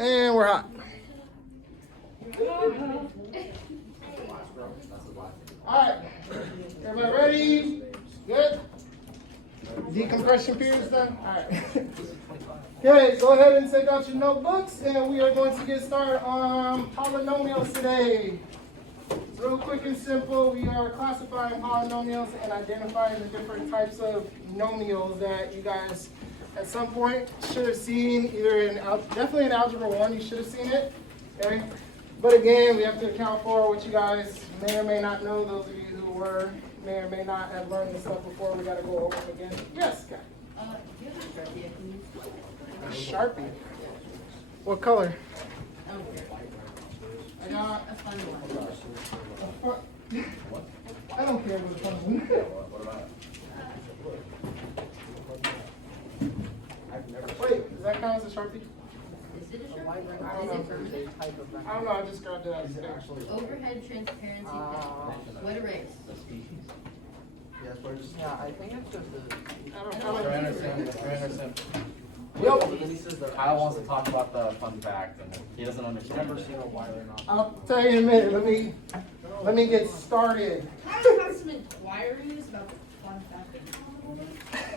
And we're hot. All right. Everybody ready? Good? Decompression period's done? All right. Okay, go ahead and take out your notebooks, and we are going to get started on polynomials today. It's real quick and simple. We are classifying polynomials and identifying the different types of nomials that you guys at some point should have seen, either in definitely in Algebra 1, you should have seen it. Okay? But again, we have to account for what you guys may or may not know. Those of you who may or may not have learned this stuff before, we got to go over it again. Yes, Kat? A Sharpie? What color? I got a fun one. I don't care what the fun one. Wait, does that count as a Sharpie? Is it a Sharpie? I don't Is know. it permanent? I don't know, I just grabbed it out of the Overhead transparency. What erase? Yeah, I think it's just I understand. Yep. Kyle wants to talk about the fun fact, and he doesn't understand. never seen a wire not. I'll tell you in a minute. Let me get started. I have some inquiries about the fun fact.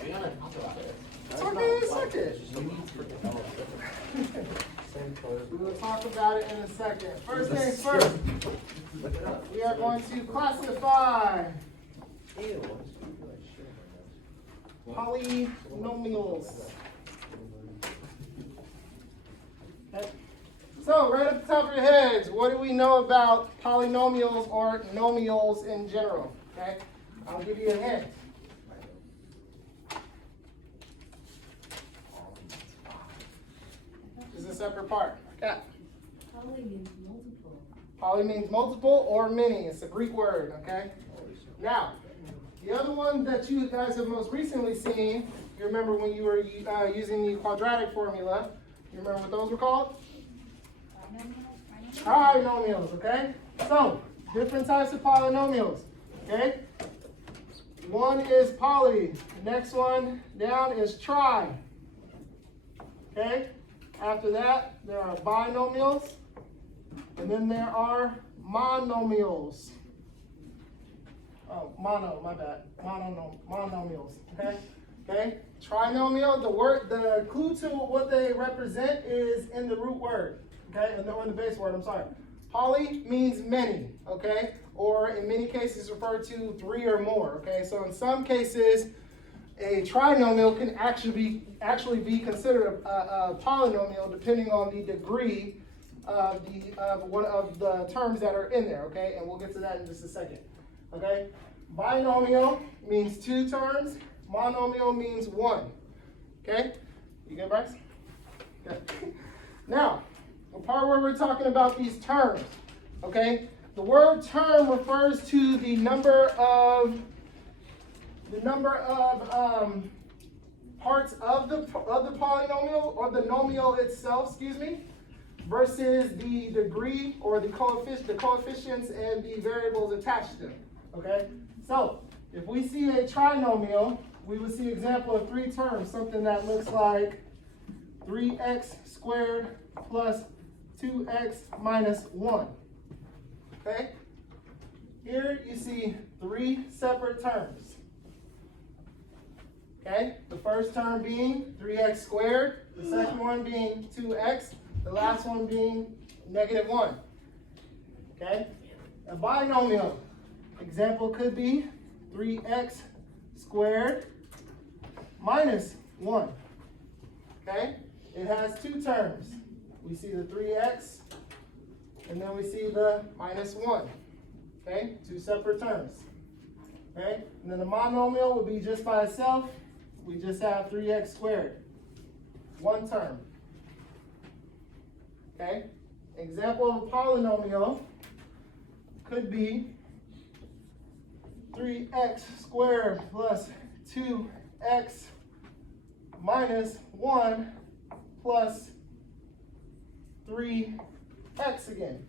We gotta talk about it. It's okay in a second. We will talk about it in a second. First things first, we are going to classify polynomials. Okay. So, right at the top of your heads, what do we know about polynomials or nomials in general? Okay, I'll give you a hint. This is a separate part. Okay. Poly means multiple. Poly means multiple or many. It's a Greek word, okay? Now, the other one that you guys have most recently seen, you remember when you were using the quadratic formula, you remember what those were called? Trinomials, okay? So, different types of polynomials, okay? One is poly. The next one down is tri. Okay? After that, there are binomials, and then there are monomials. Oh, my bad. Monomials, okay? Okay? Trinomial, the clue to what they represent is in the root word, okay? Or in the base word, I'm sorry. Poly means many, okay? Or in many cases referred to 3 or more, okay? So in some cases, a trinomial can actually be considered a polynomial depending on the degree of one of the terms that are in there, okay? And we'll get to that in just a second, okay? Binomial means 2 terms. Monomial means 1, okay? You good, Bryce? Good. Now, the part where we're talking about these terms, okay? The word term refers to the number of parts of the polynomial or the nomial itself, excuse me, versus the degree or the coefficients and the variables attached to them. Okay? So if we see a trinomial, we would see an example of 3 terms, something that looks like 3x squared plus 2x minus 1. Okay? Here you see 3 separate terms. Okay? The first term being 3x squared, the second one being 2x, the last one being negative 1. Okay? A binomial example could be 3x squared minus 1. Okay? It has 2 terms. We see the 3x, and then we see the minus 1. Okay? 2 separate terms. Okay? And then the monomial would be just by itself. We just have 3x squared. 1 term. Okay? Example of a polynomial could be 3x squared plus 2x minus 1 plus 3x again.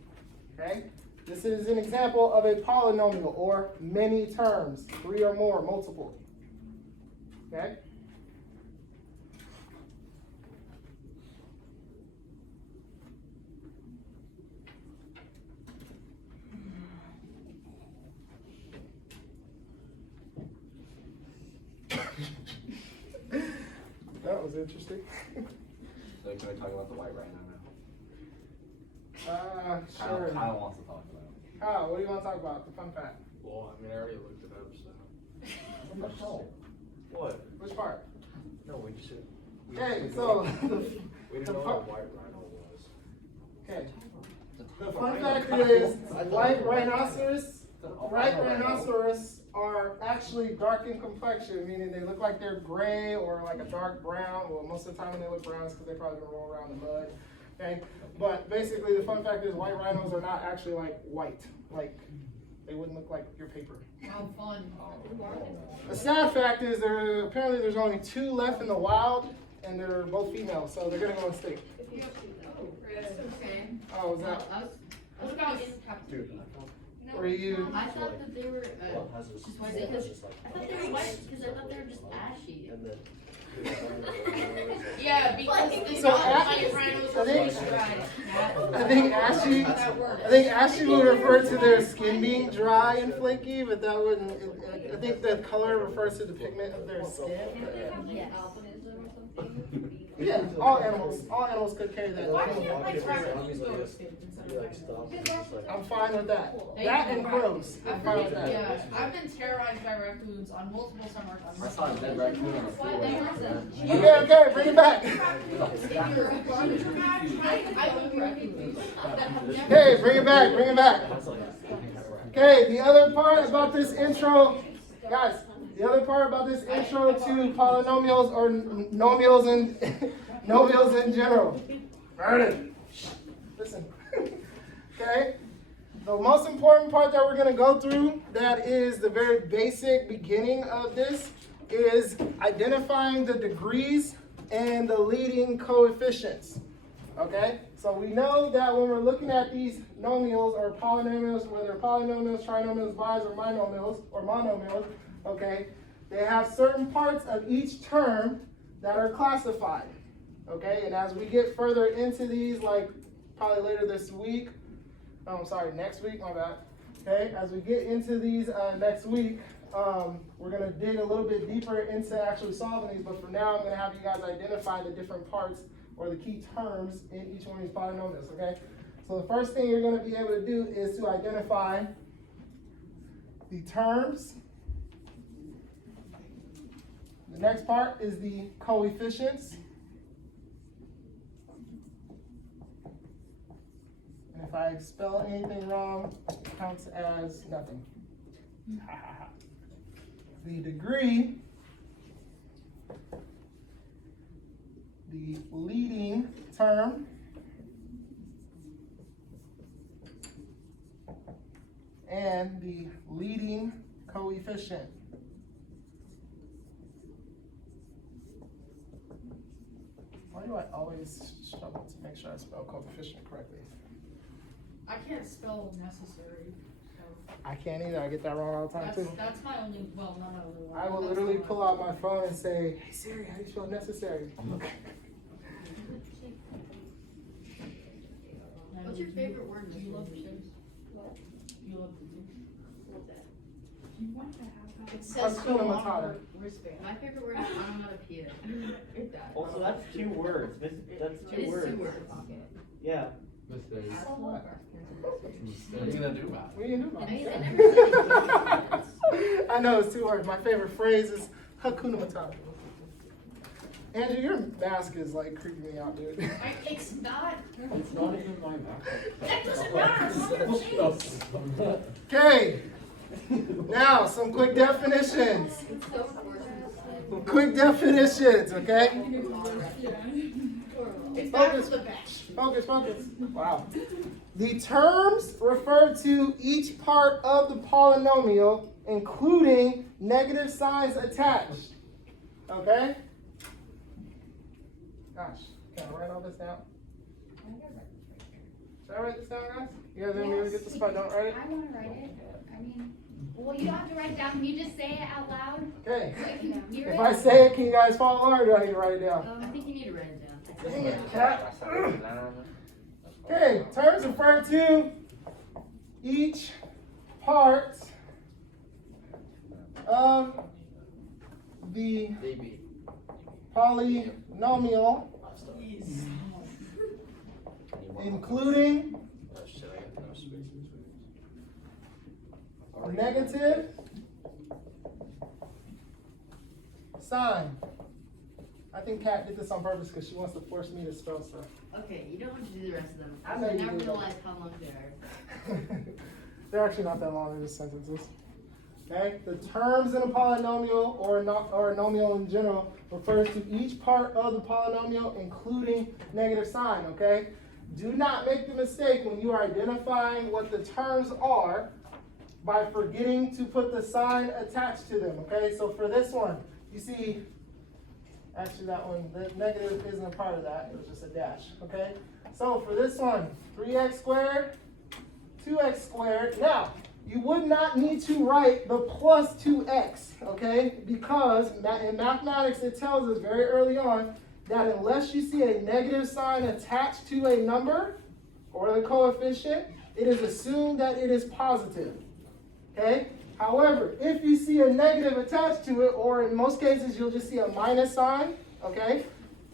Okay? This is an example of a polynomial or many terms, 3 or more, multiple. Okay? was interesting. So can we talk about the white rhino now? Sure. Kyle wants to talk about it. Kyle, what do you want to talk about? The fun fact. Well, I mean, I already looked it up, so. What the hell? What? Which part? No, we just. Okay, so We didn't the know fu- what white rhino was. okay. The fun fact is white rhinoceros are actually dark in complexion, meaning they look like they're gray or like a dark brown. Well, most of the time when they look brown, it's because they probably been rolling around in the mud. Okay, but basically the fun fact is white rhinos are not actually like white. Like they wouldn't look like your paper. How fun. The sad fact is apparently there's only 2 left in the wild, and they're both female, so they're gonna go extinct. Okay. Oh, was that? What about Dude. Were you? I thought that they were, just white because, I thought they were white because I thought they were just ashy. Yeah, because they So got Ash- white rhinos I think- are dried. I think Ashy would refer to their skin being dry and flaky, but that wouldn't. I think the color refers to the pigment of their skin. Yes. Yeah, all animals could carry that. Why can't white rhinos go I'm fine with that. That and crows. I'm fine with that. Yeah, I've been terrorized by raccoons on multiple summer I times. saw a dead raccoon on the floor. Okay, bring it back. Okay, bring it back, bring it back. Okay, the other part about this intro, guys, the other part about this intro to polynomials or nomials and nomials in general. Vernon, listen. Okay, the most important part that we're going to go through, that is the very basic beginning of this, is identifying the degrees and the leading coefficients. Okay, so we know that when we're looking at these nomials or polynomials, whether polynomials, trinomials, bis, or monomials, okay, they have certain parts of each term that are classified. Okay, and as we get further into these, like probably later this week, next week, my bad. Okay, as we get into these next week, we're going to dig a little bit deeper into actually solving these, but for now, I'm going to have you guys identify the different parts or the key terms in each one of these polynomials, okay? So the first thing you're going to be able to do is to identify the terms. The next part is the coefficients. And if I spell anything wrong, it counts as nothing. The degree, the leading term, and the leading coefficient. Why do I always struggle to make sure I spell coefficient correctly? I can't spell necessary. So I can't either. I get that wrong all the time too. that's my only, well, not my only one. I will That's literally the pull one. out my phone and say, "Hey Siri, how do you spell necessary?" What's your favorite word in You love this? the shoes. You love the shoes. It says says Hakuna so Matata. on her wristband. My favorite word is onomatopoeia. Also, that's 2 words. That's It 2 is words. 2 words. Yeah. So what? What are you gonna do about What are you gonna I do? never said it. I know it's 2 words. My favorite phrase is Hakuna Matata. Andrew, your mask is like creeping me out, dude. It's not. It's not even my mouth. That doesn't matter. It's not the shoes. Okay. Now, some quick definitions. It's so forceful. Quick definitions, okay? It's back to the back. Focus, focus. Wow. The terms refer to each part of the polynomial, including negative signs attached. Okay? Gosh, can I write all this down? Should I write this down, guys? You guys want me to get this part? Don't write it? I want to write it. I mean, well, you don't have to write it down. Can you just say it out loud Okay. so I can hear If it? I say it, can you guys follow along, or do I need to write it down? I think you need to write it down. Dang it, cat. Okay, terms refer to each part of the Baby. polynomial, including Oh, shit, I got no space between. negative sign. I think Kat did this on purpose because she wants to force me to spell stuff. Okay, you don't have to do the rest of them. I know I you never do. realized how long they are. They're actually not that long, they're just sentences. Okay, the terms in a polynomial or a nomial in general refers to each part of the polynomial, including negative sign, okay? Do not make the mistake when you are identifying what the terms are by forgetting to put the sign attached to them, okay? So for this one, you see, actually that one, the negative isn't a part of that, it was just a dash, okay? So for this one, 3x squared, 2x squared. Now, you would not need to write the plus 2x, okay? Because in mathematics, it tells us very early on that unless you see a negative sign attached to a number or the coefficient, it is assumed that it is positive, okay? However, if you see a negative attached to it, or in most cases, you'll just see a minus sign, okay?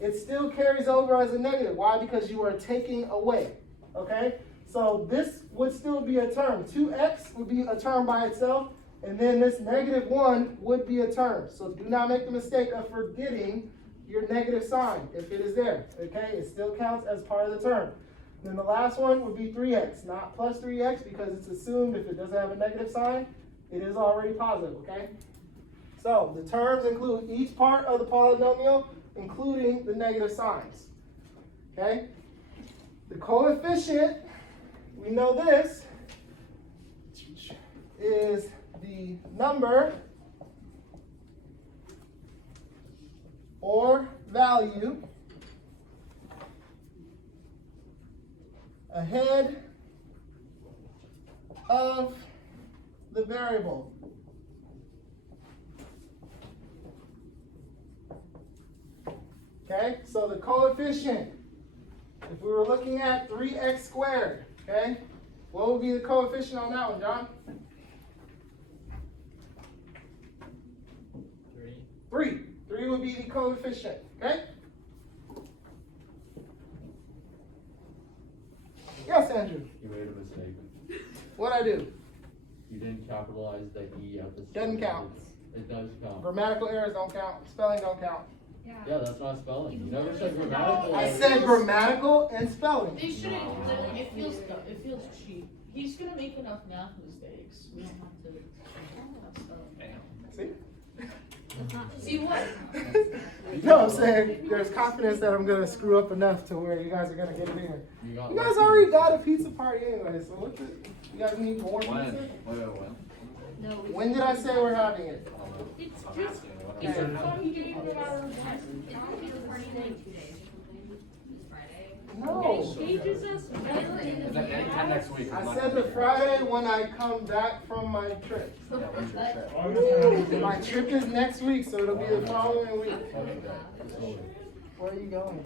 It still carries over as a negative. Why? Because you are taking away, okay? So this would still be a term. 2x would be a term by itself, and then this -1 would be a term. So do not make the mistake of forgetting your negative sign if it is there, okay? It still counts as part of the term. And then the last one would be 3x, not plus 3x, because it's assumed if it doesn't have a negative sign, it is already positive, okay? So the terms include each part of the polynomial, including the negative signs, okay? The coefficient, we know this, is the number or value ahead of the variable. Okay, so the coefficient, if we were looking at 3x squared, okay, what would be the coefficient on that one, John? 3. 3 would be the coefficient, okay? Yes, Andrew. You made a mistake. What'd I do? You didn't capitalize the E at the. Doesn't count. It does count. Grammatical errors don't count. Spelling don't count. Yeah, that's not spelling. You never said grammatical. I errors. said grammatical and spelling. They shouldn't, it feels dumb, it feels cheap. He's gonna make enough math mistakes. We don't have to. See? See what? No, I'm saying there's confidence that I'm gonna screw up enough to where you guys are gonna get it in. You got You guys lucky. already got a pizza party anyway, so what the, you guys need more When? pizza? When? No. When did I say we're having it? It's I'm just, asking. When? it's a fun game of our. It's gonna be the morning like 2 days. This Friday. No. Stages us. Anytime next week. I said the Friday when I come back from my trip. Yeah, when's your trip? My trip is next week, so it'll be the following week. Okay, good. Where are you going?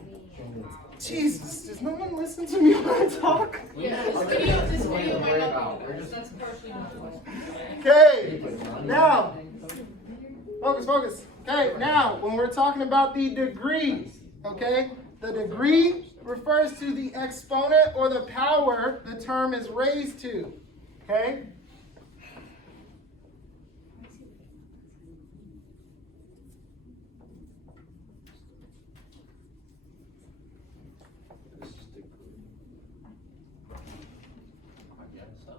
Jesus, does no one listen to me when I talk? Yeah, this video might not be We're the just- best, that's partially my fault. Okay, now, focus. Okay, now, when we're talking about the degrees, okay, the degree refers to the exponent or the power the term is raised to, okay? This is the glue. I guess so.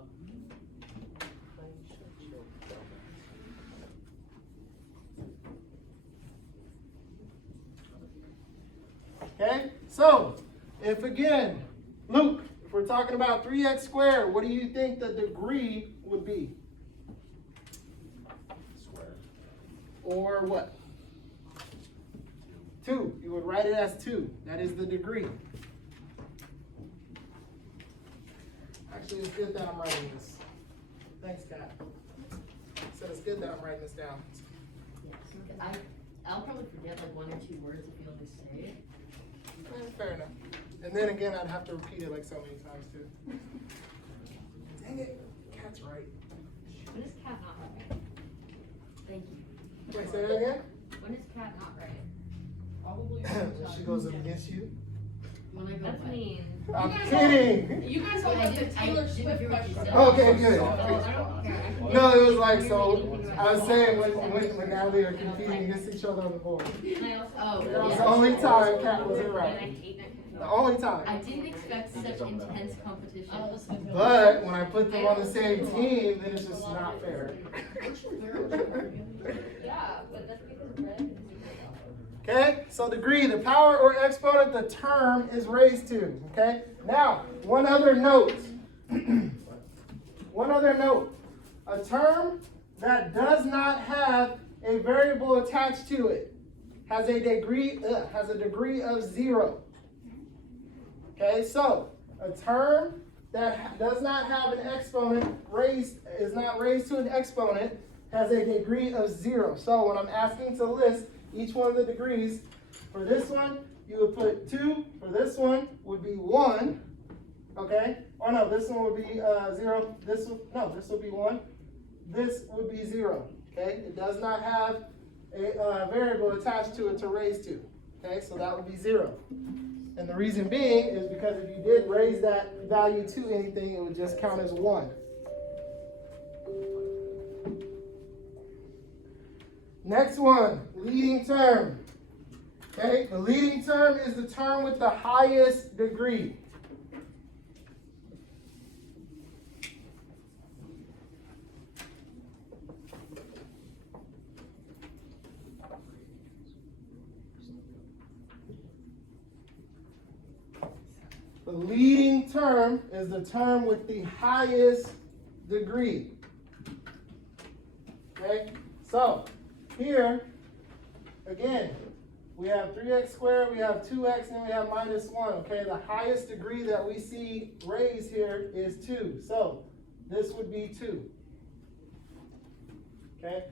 Okay, so if again, Luke, if we're talking about 3x squared, what do you think the degree would be? Swear. Or what? 2. You would write it as 2. That is the degree. Actually, it's good that I'm writing this. Thanks, Kat. So it's good that I'm writing this down. I'll probably forget like 1 or 2 words if you only say it. Fair enough. And then again, I'd have to repeat it like so many times too. Dang it, Kat's right. When is Cat not right? Thank you. Wait, say that again? When is Cat not right? probably. She goes up against you. When I go That's by. mean. I'm kidding. You guys all like the Taylor Swift question. Okay, good. Oh, I don't care. No, it was like, so, I was saying when Natalie are competing against each other on the board. And I also, oh. That was yeah. the only time Kat was And I right. hate that. The only I time. didn't expect such intense competition. I'll listen to But when I put them on the same team, then it's just not fair. Yeah, but that's because red. Okay, so degree, the power or exponent the term is raised to. Okay, now one other note. One other note. A term that does not have a variable attached to it has a degree of 0. Okay, so a term that does not have an exponent is not raised to an exponent has a degree of 0. So when I'm asking to list each one of the degrees, for this one you would put 2. For this one would be 1. Okay. Oh no, this one would be 0. This would be 1. This would be 0. Okay. It does not have a variable attached to it to raise to. Okay, so that would be 0. And the reason being is because if you did raise that value to anything, it would just count as 1. Next one, leading term. Okay, the leading term is the term with the highest degree. The leading term is the term with the highest degree. Okay, so here, again, we have 3x squared, we have 2x, and we have minus 1. Okay, the highest degree that we see raised here is 2. So this would be 2. Okay,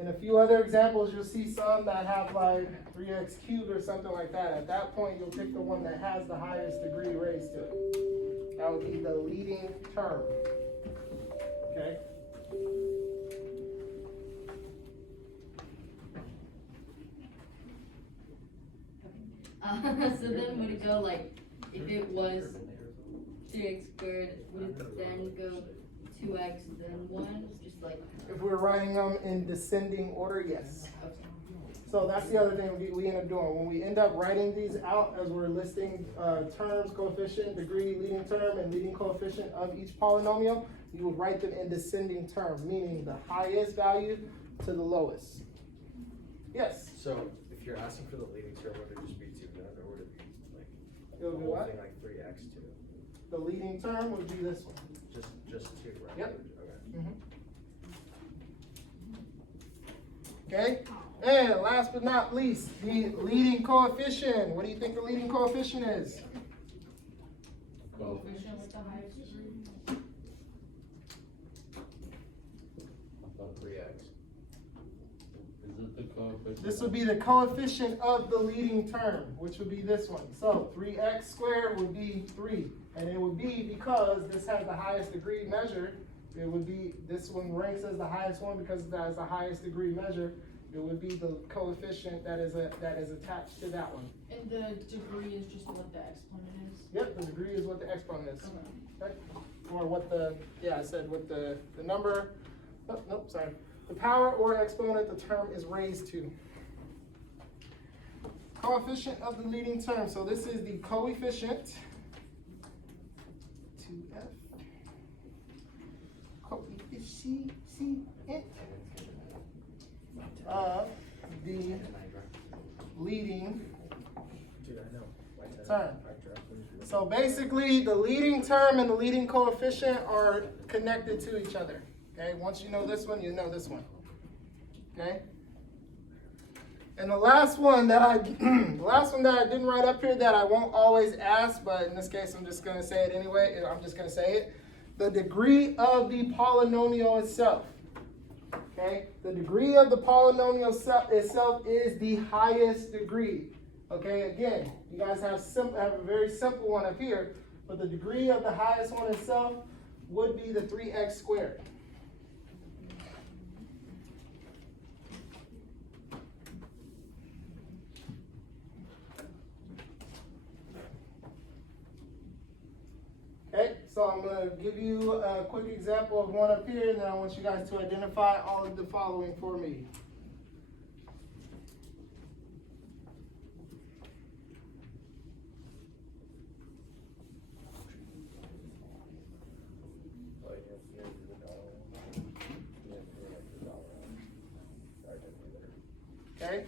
in a few other examples, you'll see some that have like 3x cubed or something like that. At that point, you'll pick the one that has the highest degree raised to it. That would be the leading term. Okay. So then would it go like, if it was 3x squared, would it then go 2x then 1? Just like, If we're writing them in descending order, yes. So that's the other thing we end up doing. When we end up writing these out as we're listing terms, coefficient, degree, leading term, and leading coefficient of each polynomial, you would write them in descending terms, meaning the highest value to the lowest. Yes? So if you're asking for the leading term, would it just be 2 then, or would it be like It would be the whole what? thing like 3x 2? The leading term would be this one. Just 2, right? Yep. Okay. Okay? And last but not least, the leading coefficient. What do you think the leading coefficient is? Coefficient with the highest degree. I thought 3x. Is it the coefficient? This would be the coefficient of the leading term, which would be this one. So 3x squared would be 3. And it would be because this has the highest degree measure. It would be, this one ranks as the highest one because that is the highest degree measure. It would be the coefficient that is attached to that one. And the degree is just what the exponent is. Yep, the degree is what the exponent is. Okay. Or what the, yeah, I said what the number, oh, nope, sorry. The power or exponent the term is raised to. Coefficient of the leading term. So this is the coefficient. 2f. Coefficient of the leading Dude, I know. term. So basically, the leading term and the leading coefficient are connected to each other. Okay, once you know this one, you know this one. Okay. And the last one that I didn't write up here that I won't always ask, but in this case I'm just gonna say it anyway. I'm just gonna say it. The degree of the polynomial itself. Okay, the degree of the polynomial itself is the highest degree. Okay, again, you guys have a very simple one up here, but the degree of the highest one itself would be the 3x squared. So I'm gonna give you a quick example of one up here, and then I want you guys to identify all of the following for me. Okay?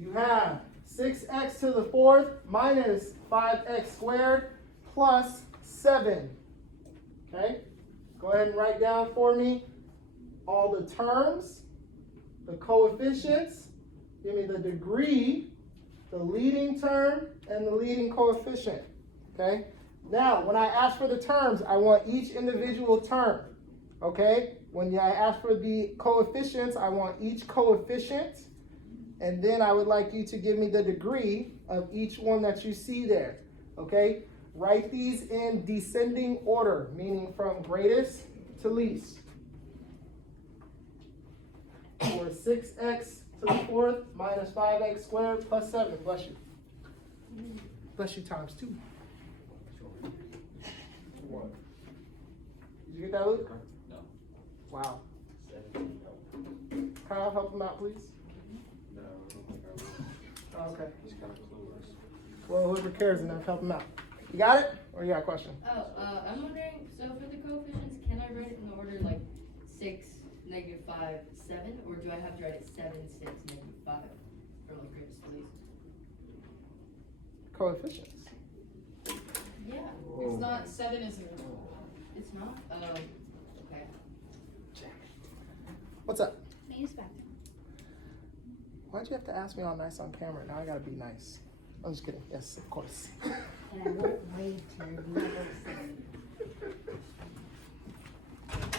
You have 6x to the fourth minus 5x squared plus 7. Okay? Go ahead and write down for me all the terms, the coefficients, give me the degree, the leading term, and the leading coefficient. Okay? Now, when I ask for the terms, I want each individual term. Okay? When I ask for the coefficients, I want each coefficient. And then I would like you to give me the degree of each one that you see there. Okay? Write these in descending order, meaning from greatest to least. For 6x to the fourth minus 5x squared plus 7. Bless you. Bless you times 2. Did you get that, Luke? No. Wow. Kyle, help him out, please. No, I don't think I will. Oh, okay. He's kind of clueless. Well, whoever cares enough, help him out. You got it? Or you got a question? Oh, I'm wondering, so for the coefficients, can I write it in the order like 6, -5, 7? Or do I have to write it 7, 6, -5? From like greatest to least? Coefficients. Yeah. It's not, 7 isn't. It's not? Okay. What's up? Can you use the bathroom? Why'd you have to ask me all nice on camera? Now I gotta be nice. I'm just kidding. Yes, of course. And I won't wait till you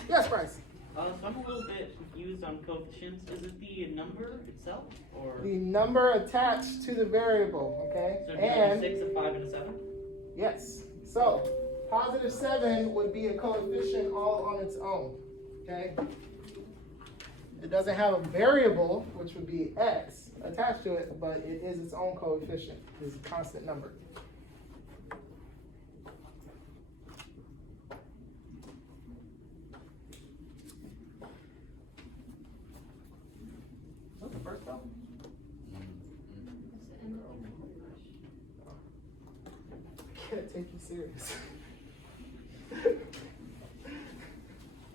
Yes, Bryce. So I'm a little bit confused on coefficients. Is it the number itself, or? The number attached to the variable, okay? So do you have a And 6, a 5, and a 7? yes, so positive 7 would be a coefficient all on its own, okay? It doesn't have a variable, which would be x, attached to it, but it is its own coefficient. It's a constant number. What's the first problem? I can't take you serious.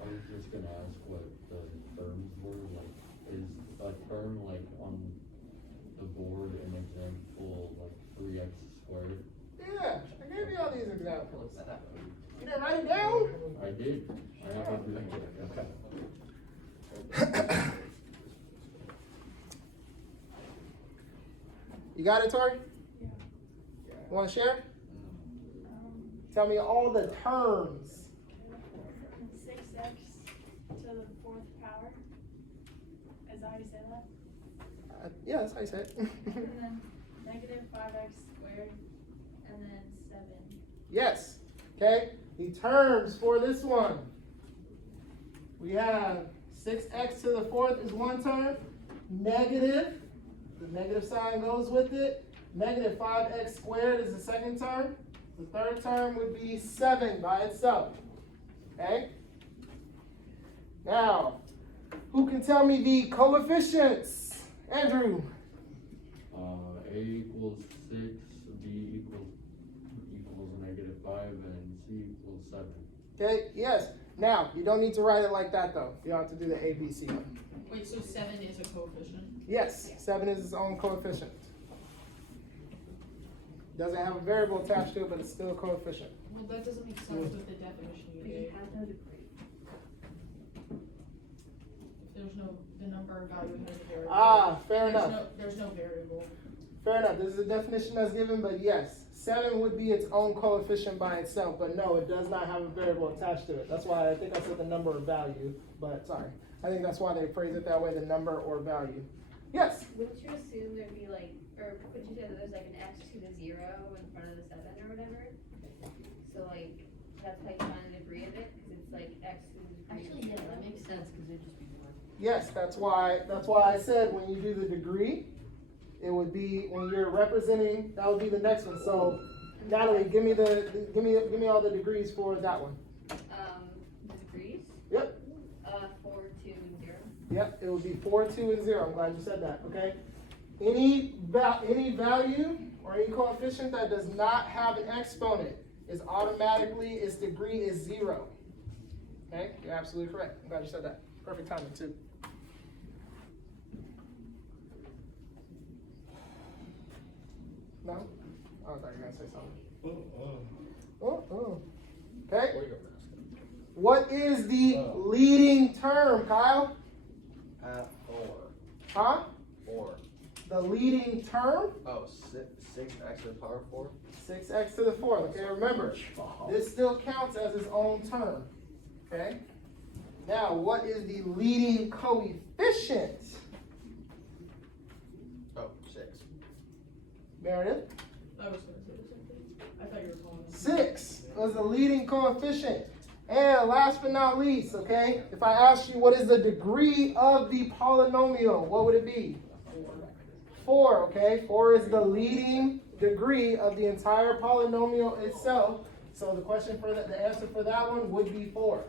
I was just gonna ask what the terms were, like, is a term like on the board an example, like 3x squared? Yeah, I gave you all these examples. You didn't write it down? I did, I have everything. You got it, Tori? Yeah. Want to share? Tell me all the terms. 6x to the 4th power. Is that how you say that? Yeah, that's how you say it. And then negative 5x squared, and then 7. Yes. Okay. The terms for this one. We have 6x to the fourth is one term. Negative. The negative sign goes with it. Negative 5x squared is the second term. The third term would be 7 by itself. Okay? Now, who can tell me the coefficients? Andrew. A equals 6, B equals -5, and C equals 7. Okay, yes. Now, you don't need to write it like that though. You have to do the A, B, C one. Wait, so 7 is a coefficient? Yes, 7 is its own coefficient. Doesn't have a variable attached to it, but it's still a coefficient. Well, that doesn't make sense with the definition you gave. If there's no, the number of value has a variable. Ah, fair enough. There's no variable. Fair enough. This is a definition that's given, but yes, 7 would be its own coefficient by itself, but no, it does not have a variable attached to it. That's why I think I said the number or value, but sorry. I think that's why they phrase it that way, the number or value. Yes? Wouldn't you assume there'd be like, or would you say that there's like an x to the 0 in front of the 7 or whatever? So like, that's how you find the degree of it, because it's like x to the degree. Actually, yeah, that makes sense, because it'd just be more. Yes, that's why I said when you do the degree, it would be, when you're representing, that would be the next one. So Natalie, give me all the degrees for that one. Degrees? Yep. 4, 2, 0. Yep, it would be 4, 2, and 0. I'm glad you said that, okay? Any value or any coefficient that does not have an exponent is automatically, its degree is 0. Okay, you're absolutely correct. I'm glad you said that. Perfect timing too. No? Oh, I thought you were gonna say something. Okay. What is the leading term, Kyle? 4. Huh? 4. The leading term? Oh, 6x to the power 4? 6x to the 4th. Okay, remember, this still counts as its own term. Okay? Now, what is the leading coefficient? Oh, 6. Meredith? I was gonna say the same thing. I thought you were calling it. 6 was the leading coefficient. And last but not least, okay, if I asked you what is the degree of the polynomial, what would it be? 4, okay? 4 is the leading degree of the entire polynomial itself. So the question for that, the answer for that one would be 4.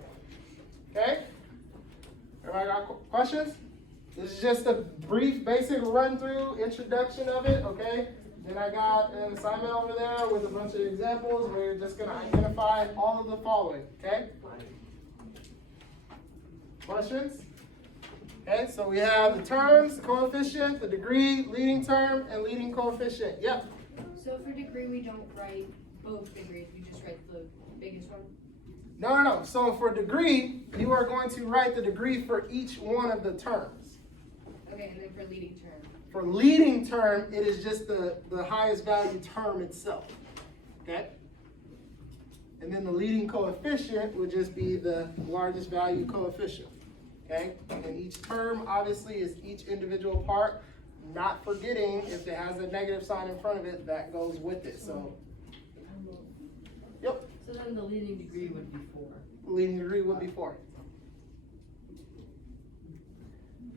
Okay? Everybody got questions? This is just a brief, basic run-through introduction of it, okay? Then I got an assignment over there with a bunch of examples where you're just going to identify all of the following, okay? Questions? Okay, so we have the terms, the coefficient, the degree, leading term, and leading coefficient. Yep. So for degree, we don't write both degrees, we just write the biggest one? No. So for degree, you are going to write the degree for each one of the terms. Okay, and then for leading term? For leading term, it is just the highest value term itself. Okay? And then the leading coefficient would just be the largest value coefficient. Okay? And each term, obviously, is each individual part, not forgetting if it has a negative sign in front of it, that goes with it. So, yep. So then the leading degree would be 4. Leading degree would be 4.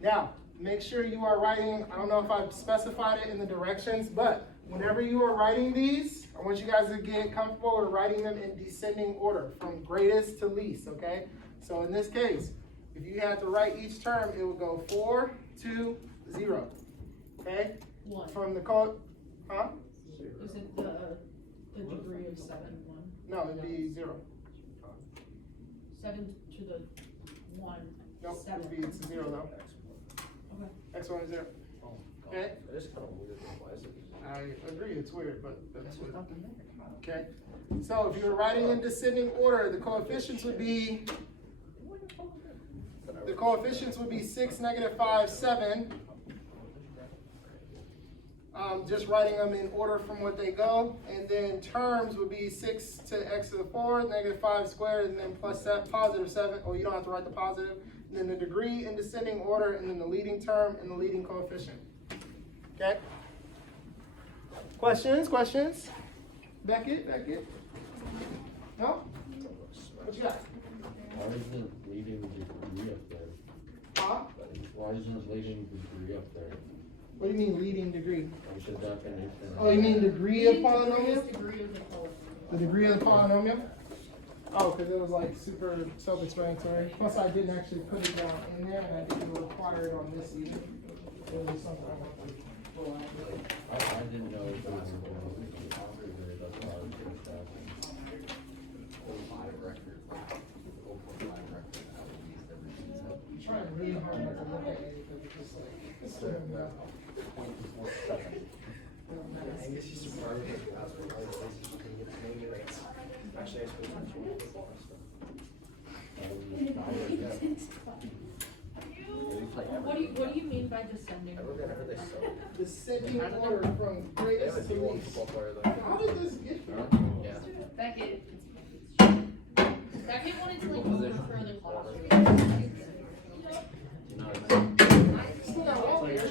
Now, make sure you are writing, I don't know if I've specified it in the directions, but whenever you are writing these, I want you guys to get comfortable with writing them in descending order, from greatest to least, okay? So in this case, if you had to write each term, it would go 4, 2, 0, okay? 1. From the code, huh? Is it the degree of 7, 1? No, it'd be 0. 7 to the 1. Nope, 7. it'd be 0 though. Okay. X1 is 0. Okay? It is kind of weird. Why is it? I agree, it's weird, but that's what. Okay, so if you were writing in descending order, the coefficients would be 6, -5, 7. Just writing them in order from what they go, and then terms would be 6 to x to the 4, -5 squared, and then plus positive 7. Oh, you don't have to write the positive. And then the degree in descending order, and then the leading term and the leading coefficient. Okay. Questions? Beckett? No? What you got? Why isn't leading degree up there? Huh? Why isn't leading degree up there? What do you mean leading degree? What's the definition? Oh, you mean degree of Leading degree polynomial? is degree of the polynomial. The degree of the polynomial? Oh, because it was like super self-explanatory. Plus, I didn't actually put it down in there, and I didn't require it on this either. It was something I wanted to pull out. I didn't know if it was degree, that's why I was just asking. I'm trying really hard not to look at it because it's just like, it's so I guess you surprised me with password. I was lazy, you can get the name rates. Actually, I suppose it's one football stuff. What do you mean by descending? I heard they suck. descending order from They have greatest a to D1 least. football player though. How did this get here? Yeah. Beckett. Second one is like over for the classroom. Still got all here.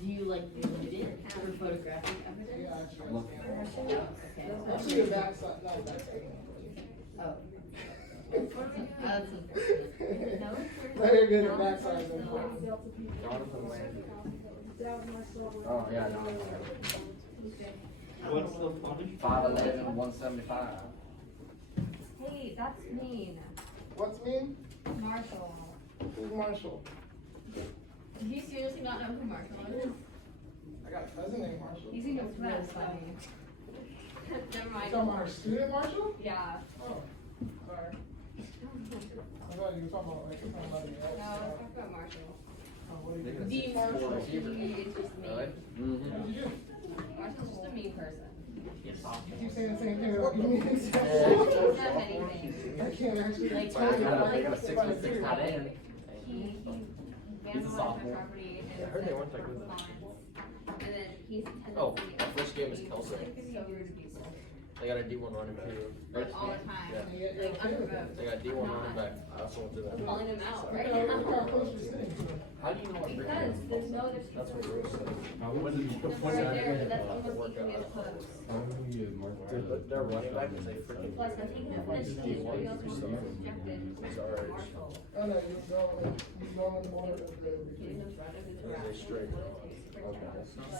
Do you like need it for photographic evidence? Yeah, actually. Okay. Actually, the backside, not backside. Oh. That's unfortunate. No, it's But you're good at backside. Jonathan Landry. Oh, yeah, Jonathan. What's the funny? 5'11", 175. Hey, that's mean. What's mean? Marshall. Who's Marshall? Do you seriously not know who Marshall is? I got a cousin named Marshall. He's in your class, I mean. Never You mind. talking about our student Marshall? Yeah. Oh, sorry. I thought you were talking about like somebody No, else. let's talk about Marshall. Oh, what do you The think? Marshall. It's just mean. Mm-hmm. Marshall's just a mean person. You keep saying the same thing about me. He doesn't have anything. I can't actually Like, tell you. They got a 6'6" tight end. He He's a vandalized my sophomore. property and Yeah, I heard they said weren't that good then. response. And then he's tendency. Oh, our first game is Kelso. So rude to people. They got a D1 running back. Like all the time. Yeah. Like unprovoked. They got D1 running back. I also went through I'm that. calling them out Look right how- look how now. close you're sitting to it. How do you know what Because there's no other That's what people. Rose said. That's right there, but that's almost equally as close. Dude, but their running back is a freaking. Plus, I think that He's Tennessee, D1 we also for just some rejected He's alright. Marshall. Oh, no, you're going more of Getting the. those runners is That is a straight.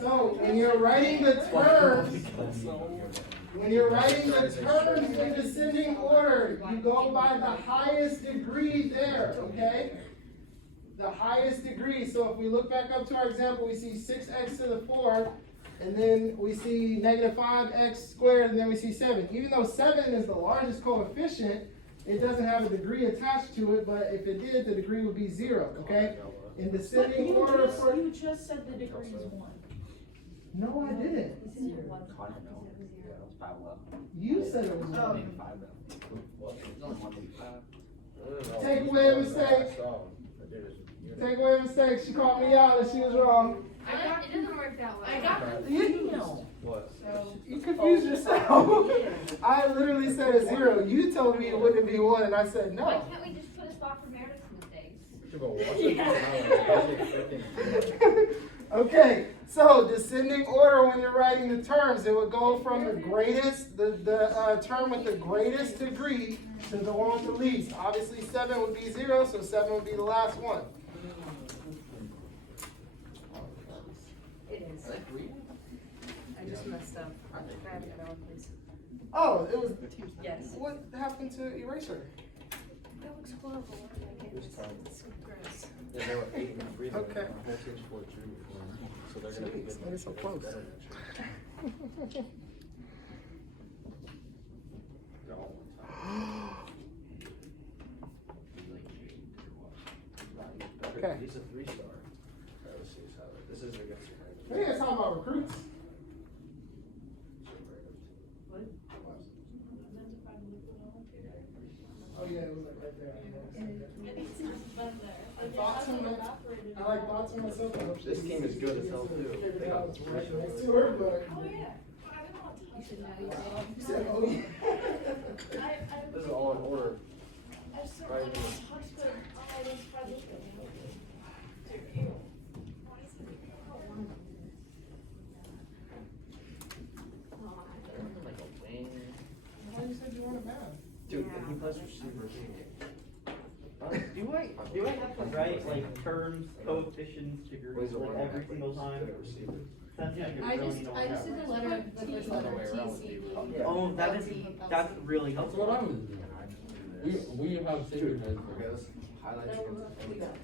So, when you're writing the terms, when you're writing the terms in descending order, you go by the highest degree there, okay? The highest degree. So if we look back up to our example, we see 6x to the 4th, and then we see negative 5x squared, and then we see 7. Even though 7 is the largest coefficient, it doesn't have a degree attached to it, but if it did, the degree would be 0, okay? In But descending order for... you just said the degree is 1. No, I didn't. Connor, no. Yeah, it was 5'11". You said it was Oh. 1. Maybe 5 then. What? It's only 185. Take away a mistake. Take away a mistake. She called me out and she was wrong. It doesn't work that way. I got the You, email. What? So, you confused yourself. I literally said a 0. You told me it wouldn't be 1, and I said why no. can't we just put a spot for Meredith's mistakes? To go watch it. Okay, so descending order when you're writing the terms, it would go from the greatest, the term with the greatest degree to the one with the least. Obviously 7 would be 0, so 7 would be the last one. It is. I just messed up. I have another one, please. Oh, it was, Yes. what happened to eraser? That looks horrible. This time. It's so gross. Yeah, they were 8-3. Okay. Whole team's 4-2. So they're gonna be Jeez, good. that is so close. Okay. He's a 3-star. Let's see how this is against We ain't talking about recruits. Oh yeah, it was like right there. I thought to myself, I like thought to myself, I hope This she- game is good as hell too. Figured I was right next to her, but Oh, yeah. I didn't want to touch You should it. know you did. you said, oh yeah. I This is all in order. just don't want to touch the, I didn't try this one. Dude, ew. Why is it? Like a wing. Why you said you weren't mad? Dude, he plays receiver. Do I have to write like terms, coefficients, degrees, like every single time? That's like a I really just, long I just time. did the letter, the first letter, TC. Oh, that's really That's helpful. what I was doing. We have sacred heads. Okay, let's highlight Then you. we got.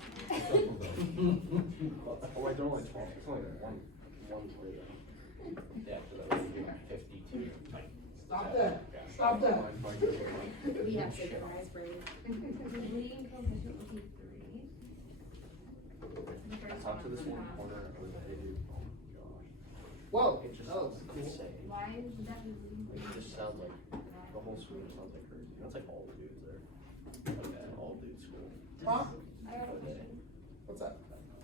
Oh, wait, they're only 12. It's only one play though. Yeah, so that would be 52. Stop that. Stop that. We have sacred raspberry. Leading coefficient would be 3. The first Talk to this one. one corner of the video. Oh my gosh. Whoa. It just That was sounds cool. insane. Why would that be leading? Like, it just sounds like the whole school sounds like crazy. That's like all the dudes there. Like that, all dude school. Huh? I got a question. What's that?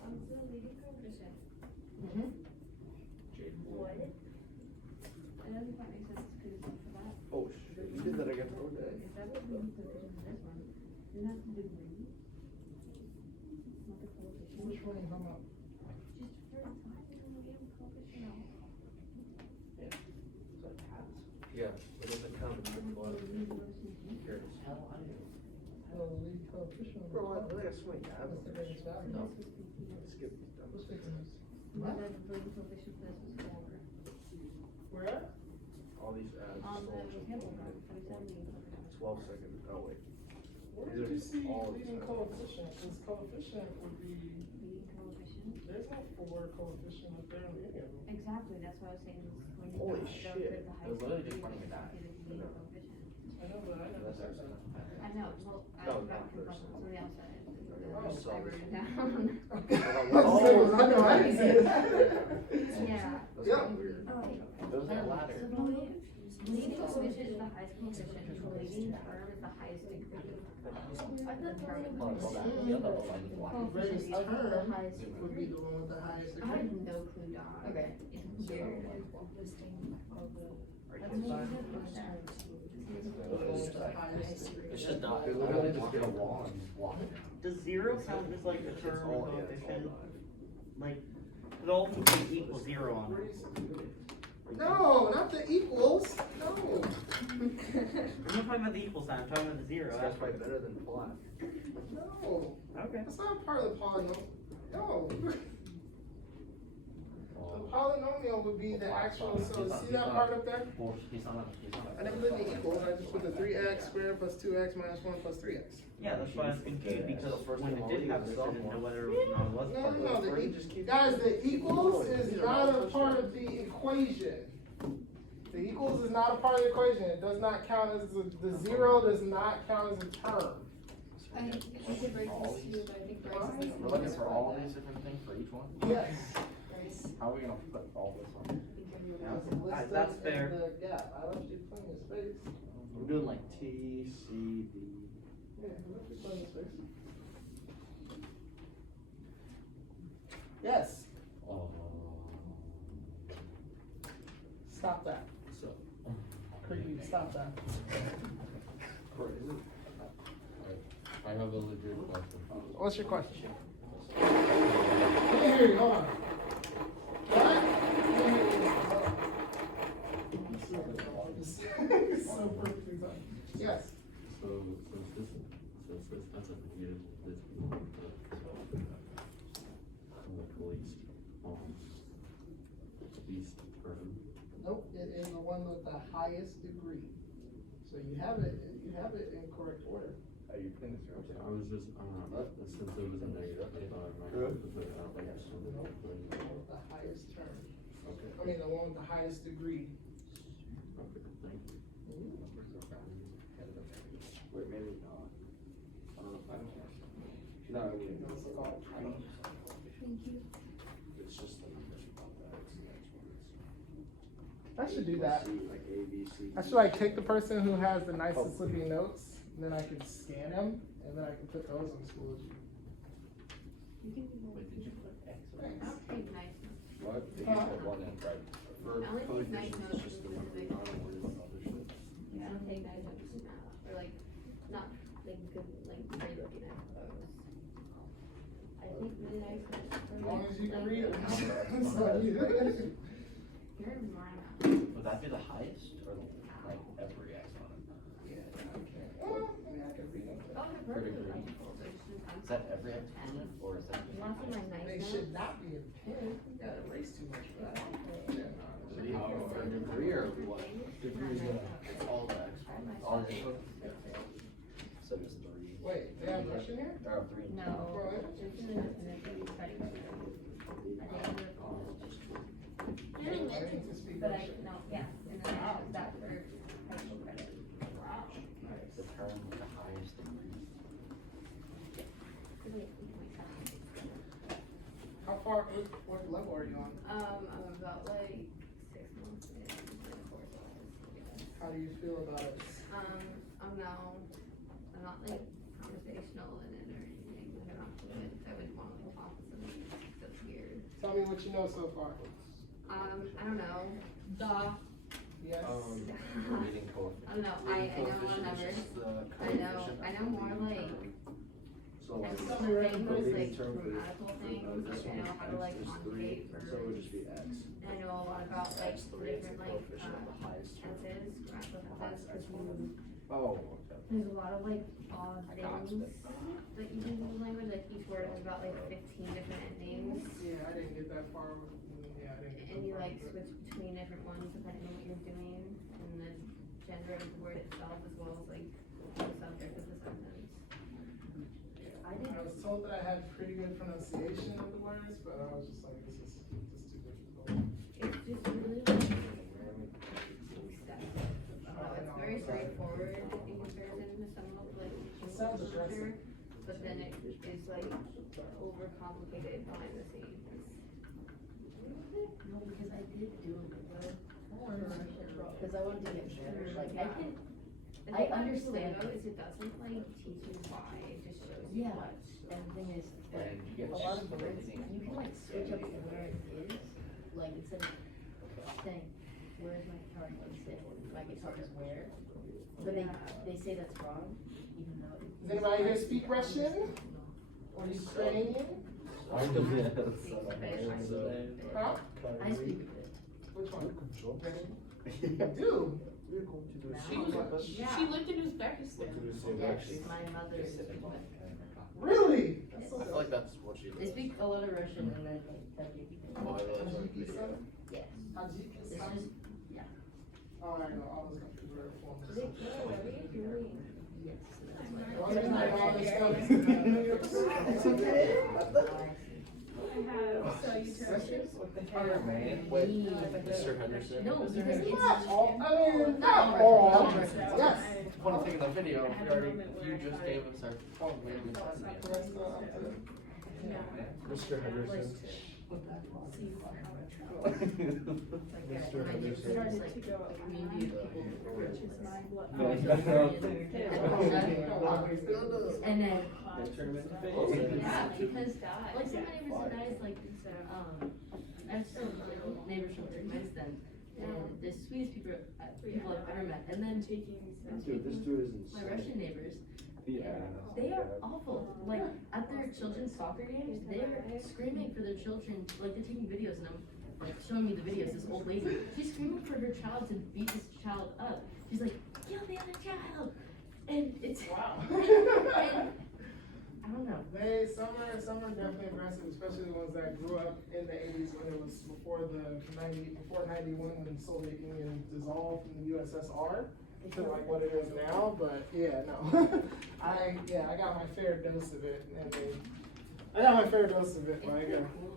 On the leading coefficient, Mm-hmm. Jade. what? It doesn't quite make sense because it's not for that. Oh shit, you did that against Odette. If that was leading coefficient for this one, then that's the degree. Not the coefficient. Which one are you talking about? Just for the time, we don't get a coefficient out. Yeah. It's like hats. Yeah, it doesn't count as a blood. Here it is. coefficient. Bro, I got so many tabs. What's the greatest value? No. Skip these What's numbers. fixing this? What the verbal coefficient for this was 4. Where at? All these ads. On the so much. table, for 70. 12 seconds. Oh, wait. Where These are did you just see all leading these coefficient? Cause coefficient would be, Leading coefficient. there's no 4 coefficient up there in any of them. Exactly, that's why I was saying is when you Holy don't shit. pick the highest literally just degree, running it you down. get a leading coefficient. I know, but I never That's said actually that. not bad. I know, well, I No, forgot not to put personal. somebody else said it. Oh. I wrote it down. Oh, I know, I didn't see it. Yeah. That's Yep. kinda weird. Those are ladder. So the leading coefficient is the highest coefficient, the leading term is the highest degree. Hold on, the other one is black. Greatest Coefficient equals the term highest would be the one with the highest I have degree. no clue, dog. Okay. It's weird. It's just not. They literally just get a wand. Does 0 count as like a term all- or yeah, it's all coefficient? live. Like, it ultimately equals 0 on it. No, not the equals, no. I'm not talking about the equal sign, I'm talking about the 0. That's probably better than flat. No, Okay. that's not part of the polynomial, no. The Oh. polynomial would be the actual, so see that part up there? Well, he's not. I didn't put the equals, I just put the 3x squared plus 2x minus 1 plus 3x. Yeah, that's why I was confused because when it did have this, I didn't know whether it was No, part of no, it. the guys, the equals is not a part of the equation. The equals is not a part of the equation, it does not count as, the 0 does not count as a term. I could break this to you, but I think Bryce is. We're looking for all of these different things for each one? Yes. How are we gonna put all this on? List That's them fair. in the gap, I left you plenty of space. We're doing like T, C, D. Yeah, I left you plenty of space. Yes, stop that, So. Creed, stop that. I have a legit question. What's your question? Let me hear you, hold on. What? So perfectly done. Yes. So this, that's a negative, this one, least term. Nope, it is the one with the highest degree. So you have it in correct order. I was just, since it was a negative, I thought I might have to put it out there. So The one with the highest term. Okay. I mean, the one with the highest degree. Okay, thank you. Wait, maybe not. I don't know if I can. No, I mean, What's it called? Thank you. it's just the numbers above that. It's the next one. It's I should do A that. plus C, like A, B, C. I should like take the person who has the nicest looking notes, and then I can scan them, and then I can put those on Schoology. You can do that. Wait, did you put X or I don't take nice notes. What? They just put one in, right? I only take nice notes for specific. Other shit. Yeah, I don't take nice notes for math, or like, not like good, like pretty looking at photos. I take really nice notes for As long like. as you can read them. You're in my mouth. Would that be the highest or like every X on it? Well, I mean, I can read them. Oh, they're perfectly legible, so just sometimes. Is that every X on it or is that? You want some like nice They notes? should not be in pen. You gotta erase too much for that. Yeah. For a degree or what? Degree, it's all the X ones. All the So just 3. Wait, they have a question here? There are 3. No. Well, It's in the credit card. I think it's just. I need to speak But I, Russian. no, yeah, and then I use that for high school credit. The term with the highest degree. How far, what level are you on? I'm about like 6 months in the course of this. How do you feel about it? I'm not like conversational in it or anything, like I'm not fluent, so I wouldn't want to like talk to somebody that's weird. Tell me what you know so far. I don't know, Yes. Reading coefficient. I don't know, I know more numbers, I know more like So like, technical Tell me right things, now. like term for grammatical things, like I know how to like X is 3, conjugate so it would verbs. just be X. And I know a lot about like X3 is the different like coefficient of the highest term. tenses, grammatical tenses, because Oh, There's a lot of like odd I got things it. that you use in the language, like each word has about like 15 different endings. Yeah, I didn't get that far. Yeah, I didn't get that And you far like with it. switch between different ones depending on what you're doing, and the gender of the word itself as well as like the subject of the sentence. I did, I was told that I had pretty good pronunciation of the words, but I was just like, this is just too difficult. It's just really like, it's very straightforward in comparison to some of like Sounds English aggressive. literature, but then it is like overcomplicated behind the scenes. no, because I did do it, because I wanted to get better, like, I can, The I thing about understand. Duolingo is it doesn't like teach you why, it just shows you Yeah. what. and the thing is, And you get a lot of words, explaining. you can like switch up to where it is, like instead of saying, where's my guitar, like say, my guitar is where, but they say that's wrong, even though. Does anybody here speak Russian or Ukrainian? I do, Huh? I speak a bit. Which one? You do? She lived in Uzbekistan. Yes, my mother is Really? That's so I feel like that's what she They does. speak a lot of Russian and then Tajik. Oh, I realize what video. Yes. It's Tajikistan? just, yeah, Oh, I know, all those countries are formed. Is it good? What are you doing? yes. Well, there's not all this stuff. I have, so you turn. Russians Fire, man. Wait, mean. Mr. Henderson? No, because it's. Not all, I mean, Not not all all. Russians. Yes. Funny thing in the video, I had we a already, moment you where just I gave us our phone, we haven't thought gotten it something yet. was Mr. Henderson. Like, yeah, my neighbors are just like, to go a community of people who are which is my blood. and then, Yeah. yeah, because, like, some neighbors are nice, like, I have some neighbors from Turkmenistan, and the sweetest people I've ever met, and then Dude, this dude is my insane. Russian neighbors, Yeah. they are awful, like, at their children's soccer games, they're screaming for their children, like, they're taking videos, and I'm, like, showing me the videos, this old lady, she's screaming for her child to beat this child up, she's like, kill the other child, and it's, Wow. and, I don't know. Some are definitely aggressive, especially the ones that grew up in the 80s when it was before 91 when the Soviet Union dissolved from the USSR to like what it is now. But yeah, no, I got my fair dose of it, and I got my fair dose of it. Like, It's cool